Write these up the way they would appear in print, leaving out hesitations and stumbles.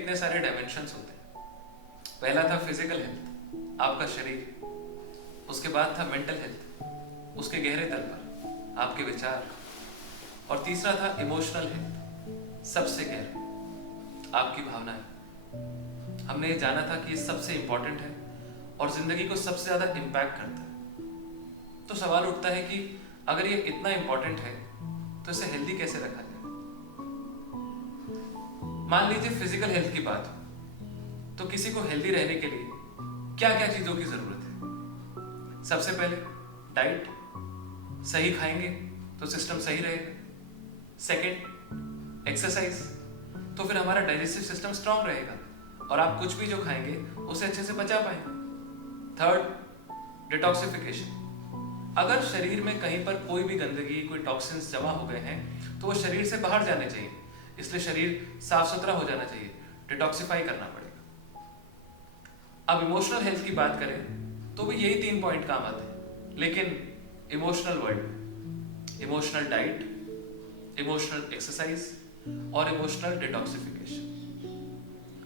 इतने सारे डायमेंशंस होते हैं। पहला था फिजिकल हेल्थ, आपका शरीर। उसके बाद था मेंटल हेल्थ, उसके गहरे तल पर आपके विचार। और तीसरा था इमोशनल हेल्थ, सबसे गहरे आपकी भावनाएं। हमने ये जाना था कि ये सबसे इंपॉर्टेंट है और जिंदगी को सबसे ज्यादा इम्पैक्ट करता है। तो सवाल उठता है कि अगर ये इतना इंपॉर्टेंट है तो इसे हेल्दी कैसे रखा जाए। मान लीजिए फिजिकल हेल्थ की बात हो तो किसी को हेल्दी रहने के लिए क्या क्या चीजों की जरूरत है। सबसे पहले डाइट, सही खाएंगे तो सिस्टम सही रहेगा। सेकंड एक्सरसाइज, तो फिर हमारा डाइजेस्टिव सिस्टम स्ट्रांग रहेगा और आप कुछ भी जो खाएंगे उसे अच्छे से पचा पाएंगे। थर्ड डिटॉक्सिफिकेशन, अगर शरीर में कहीं पर कोई भी गंदगी, कोई टॉक्सिन्स जमा हो गए हैं तो वो शरीर से बाहर जाने चाहिए, इसलिए शरीर साफ सुथरा हो जाना चाहिए, डिटॉक्सिफाई करना पड़ेगा। अब इमोशनल हेल्थ की बात करें तो भी यही 3 पॉइंट काम आते हैं, लेकिन emotional world, emotional diet, emotional exercise और इमोशनल डिटॉक्सिफिकेशन।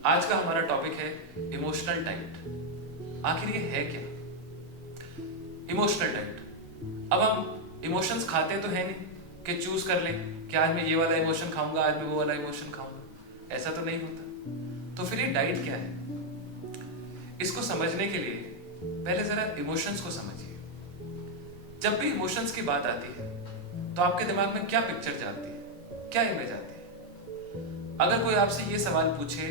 आज का हमारा टॉपिक है इमोशनल डाइट। आखिर ये है क्या इमोशनल डाइट? अब हम इमोशंस खाते तो है नहीं कि चूज कर लें कि आज मैं ये वाला इमोशन खाऊंगा, आज मैं वो वाला इमोशन खाऊंगा, ऐसा तो नहीं होता। तो फिर ये डाइट क्या है? इसको समझने के लिए पहले जरा इमोशंस को समझिए। जब भी इमोशंस की बात आती है तो आपके दिमाग में क्या पिक्चर जाती है, क्या इमेज आती है? अगर कोई आपसे ये सवाल पूछे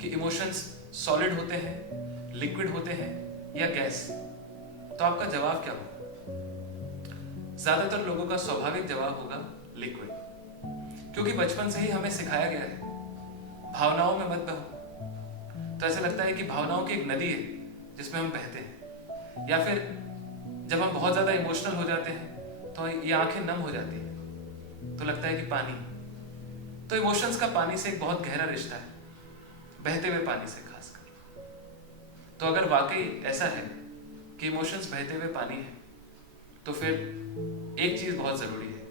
कि इमोशंस सॉलिड होते हैं, लिक्विड होते हैं या गैस, तो आपका जवाब क्या होगा? ज्यादातर लोगों का स्वाभाविक जवाब होगा लिक्विड, क्योंकि बचपन से ही हमें सिखाया गया है भावनाओं में मत बहो। तो ऐसा लगता है कि भावनाओं की एक नदी है जिसमें हम बहते हैं, या फिर जब हम बहुत ज्यादा इमोशनल हो जाते हैं तो ये आंखें नम हो जाती है, तो लगता है कि पानी। तो इमोशंस का पानी से एक बहुत गहरा रिश्ता है, बहते हुए पानी से खासकर। तो अगर वाकई ऐसा है कि इमोशंस बहते हुए पानी है तो फिर एक चीज बहुत जरूरी है,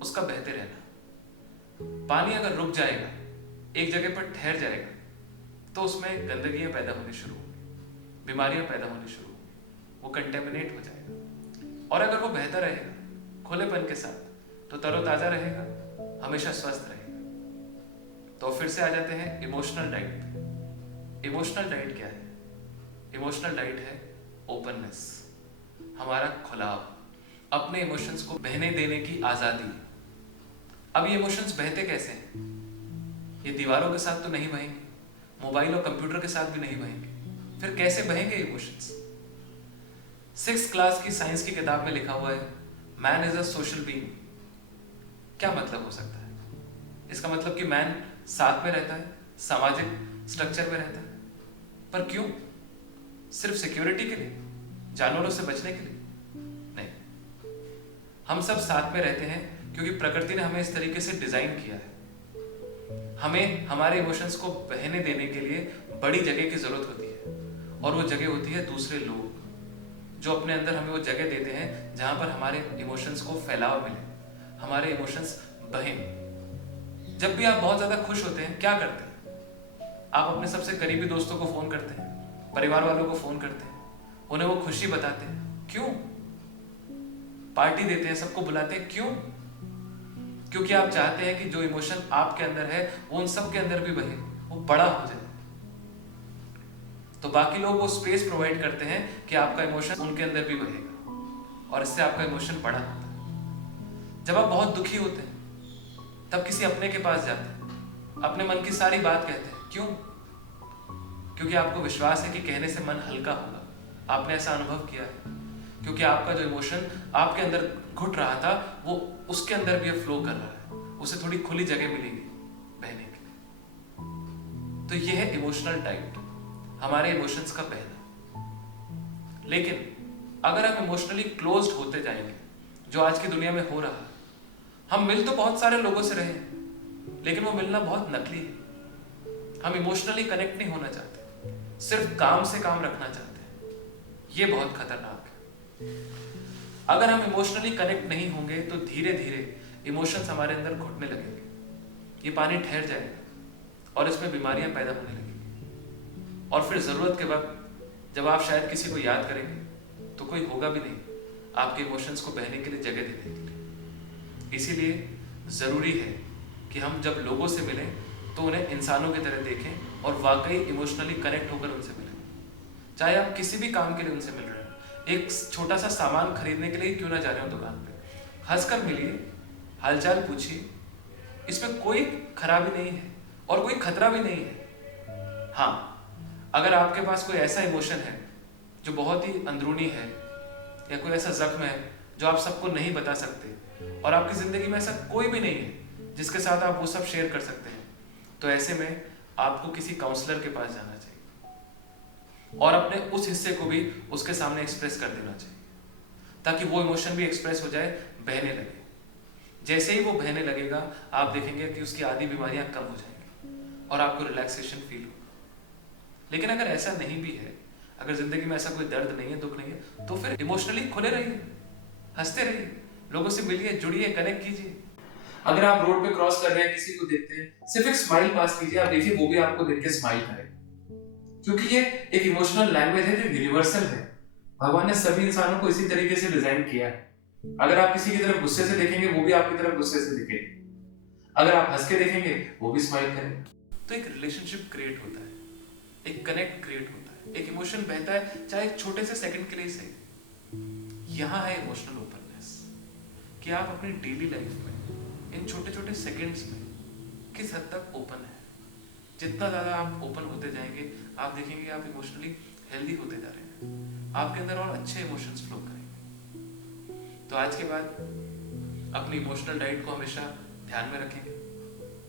उसका बहते रहना। पानी अगर रुक जाएगा, एक जगह पर ठहर जाएगा, तो उसमें गंदगियां पैदा होनी शुरू होंगी, बीमारियां पैदा होनी शुरू होंगी, वो कंटेमिनेट हो जाएगा। और अगर वो बहता रहेगा खुलेपन के साथ तो तरोताजा रहेगा, हमेशा स्वस्थ रहेगा। तो फिर से आ जाते हैं इमोशनल डाइट पे। इमोशनल डाइट क्या है? इमोशनल डाइट है ओपननेस, हमारा खुलाव, अपने इमोशंस को बहने देने की आजादी। अब ये इमोशंस बहते कैसे हैं? ये दीवारों के साथ तो नहीं बहेंगे, मोबाइल और कंप्यूटर के साथ भी नहीं बहेंगे, फिर कैसे बहेंगे इमोशंस? 6th क्लास की साइंस की किताब में लिखा हुआ है man is a social being. क्या मतलब हो सकता है? इसका मतलब कि मैन साथ में रहता है, सामाजिक स्ट्रक्चर में रहता है। पर क्यों? सिर्फ सिक्योरिटी के लिए, जानवरों से बचने के लिए? नहीं, हम सब साथ में रहते हैं क्योंकि प्रकृति ने हमें इस तरीके से डिजाइन किया है। हमें हमारे इमोशंस को बहने देने के लिए बड़ी जगह की जरूरत होती है, और वो जगह होती है दूसरे लोग, जो अपने अंदर हमें वो जगह देते हैं जहां पर हमारे इमोशंस को फैलाव मिले, हमारे इमोशंस बहें। जब भी आप बहुत ज्यादा खुश होते हैं, क्या करते हैं? आप अपने सबसे करीबी दोस्तों को फोन करते हैं, परिवार वालों को फोन करते हैं, उन्हें वो खुशी बताते हैं। क्यों? पार्टी देते हैं, सबको बुलाते हैं। क्यों? क्योंकि आप चाहते हैं कि जो इमोशन आपके अंदर है वो उन सब के अंदर भी बहे, वो बड़ा हो जाए। तो बाकी लोग वो स्पेस प्रोवाइड करते हैं कि आपका इमोशन उनके अंदर भी बहेगा, और इससे आपका इमोशन बड़ा होता है। जब आप बहुत दुखी होते हैं तब किसी अपने के पास जाते हैं, अपने मन की सारी बात कहते हैं। क्यों? क्योंकि आपको विश्वास है कि कहने से मन हल्का होगा। आपने ऐसा अनुभव किया है, क्योंकि आपका जो इमोशन आपके अंदर घुट रहा था वो उसके अंदर भी फ्लो कर रहा है, उसे थोड़ी खुली जगह मिलेगी बहने के लिए। तो ये है इमोशनल डाइट, हमारे इमोशंस का बहना। लेकिन अगर हम इमोशनली क्लोज्ड होते जाएंगे, जो आज की दुनिया में हो रहा है, हम मिल तो बहुत सारे लोगों से रहे हैं लेकिन वो मिलना बहुत नकली है। हम इमोशनली कनेक्ट नहीं होना चाहते, सिर्फ काम से काम रखना चाहते हैं। ये बहुत खतरनाक है। अगर हम इमोशनली कनेक्ट नहीं होंगे तो धीरे धीरे इमोशंस हमारे अंदर घुटने लगेंगे, ये पानी ठहर जाएगा और इसमें बीमारियां पैदा होने लगेंगी। और फिर ज़रूरत के वक्त जब आप शायद किसी को याद करेंगे तो कोई होगा भी नहीं आपके इमोशंस को बहने के लिए जगह देने के लिए। इसीलिए ज़रूरी है कि हम जब लोगों से मिलें तो उन्हें इंसानों की तरह देखें और वाकई इमोशनली कनेक्ट होकर उनसे मिलें। चाहे आप किसी भी काम के लिए उनसे मिल रहे हो, एक छोटा सा सामान खरीदने के लिए क्यों ना जा रहे हो दुकान पे, हंसकर मिलिए, हालचाल पूछिए, इसमें कोई खराबी नहीं है और कोई खतरा भी नहीं है। हाँ, अगर आपके पास कोई ऐसा इमोशन है जो बहुत ही अंदरूनी है या कोई ऐसा जख्म है जो आप सबको नहीं बता सकते और आपकी ज़िंदगी में ऐसा कोई भी नहीं है जिसके साथ आप वो सब शेयर कर सकते हैं, तो ऐसे में आपको किसी काउंसलर के पास जाना चाहिए और अपने उस हिस्से को भी उसके सामने एक्सप्रेस कर देना चाहिए ताकि वो इमोशन भी एक्सप्रेस हो जाए, बहने लगे। जैसे ही वो बहने लगेगा आप देखेंगे कि उसकी आधी बीमारियां कम हो जाएंगी और आपको रिलैक्सेशन फील होगा। लेकिन अगर ऐसा नहीं भी है, अगर जिंदगी में ऐसा कोई दर्द नहीं है, दुख नहीं है, तो फिर इमोशनली खुले रहिए, हंसते रहिए, लोगों से मिलिए, जुड़िए, कनेक्ट कीजिए। अगर आप रोड पे क्रॉस कर रहे हैं, किसी को देखते हैं, सिर्फ एक स्माइल पास कीजिए, आप देखिए वो भी आपको देख के स्माइल करे, क्योंकि ये एक इमोशनल लैंग्वेज है जो यूनिवर्सल है। भगवान ने सभी इंसानों को इसी तरीके से डिजाइन किया है। अगर आप किसी की तरफ गुस्से से देखेंगे वो भी आपकी तरफ गुस्से से दिखेंगे, अगर आप हंस के देखेंगे वो भी स्माइल करेंगे। तो एक रिलेशनशिप क्रिएट होता है, एक कनेक्ट क्रिएट होता है, एक इमोशन बहता है, चाहे एक छोटे से सेकंड के लिए सही। यहाँ है इमोशनल ओपननेस कि आप अपनी डेली लाइफ में इन छोटे छोटे सेकंड्स में किस हद तक ओपन है। जितना ज़्यादा आप ओपन होते जाएंगे आप देखेंगे आप इमोशनली हेल्दी होते जा रहे हैं, आपके अंदर और अच्छे इमोशंस फ्लो करेंगे। तो आज के बाद अपनी इमोशनल डाइट को हमेशा ध्यान में रखेंगे,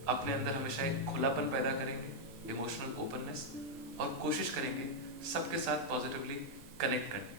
अपने अंदर हमेशा एक खुलापन पैदा करेंगे, इमोशनल ओपननेस, और कोशिश करेंगे सबके साथ पॉजिटिवली कनेक्ट करने।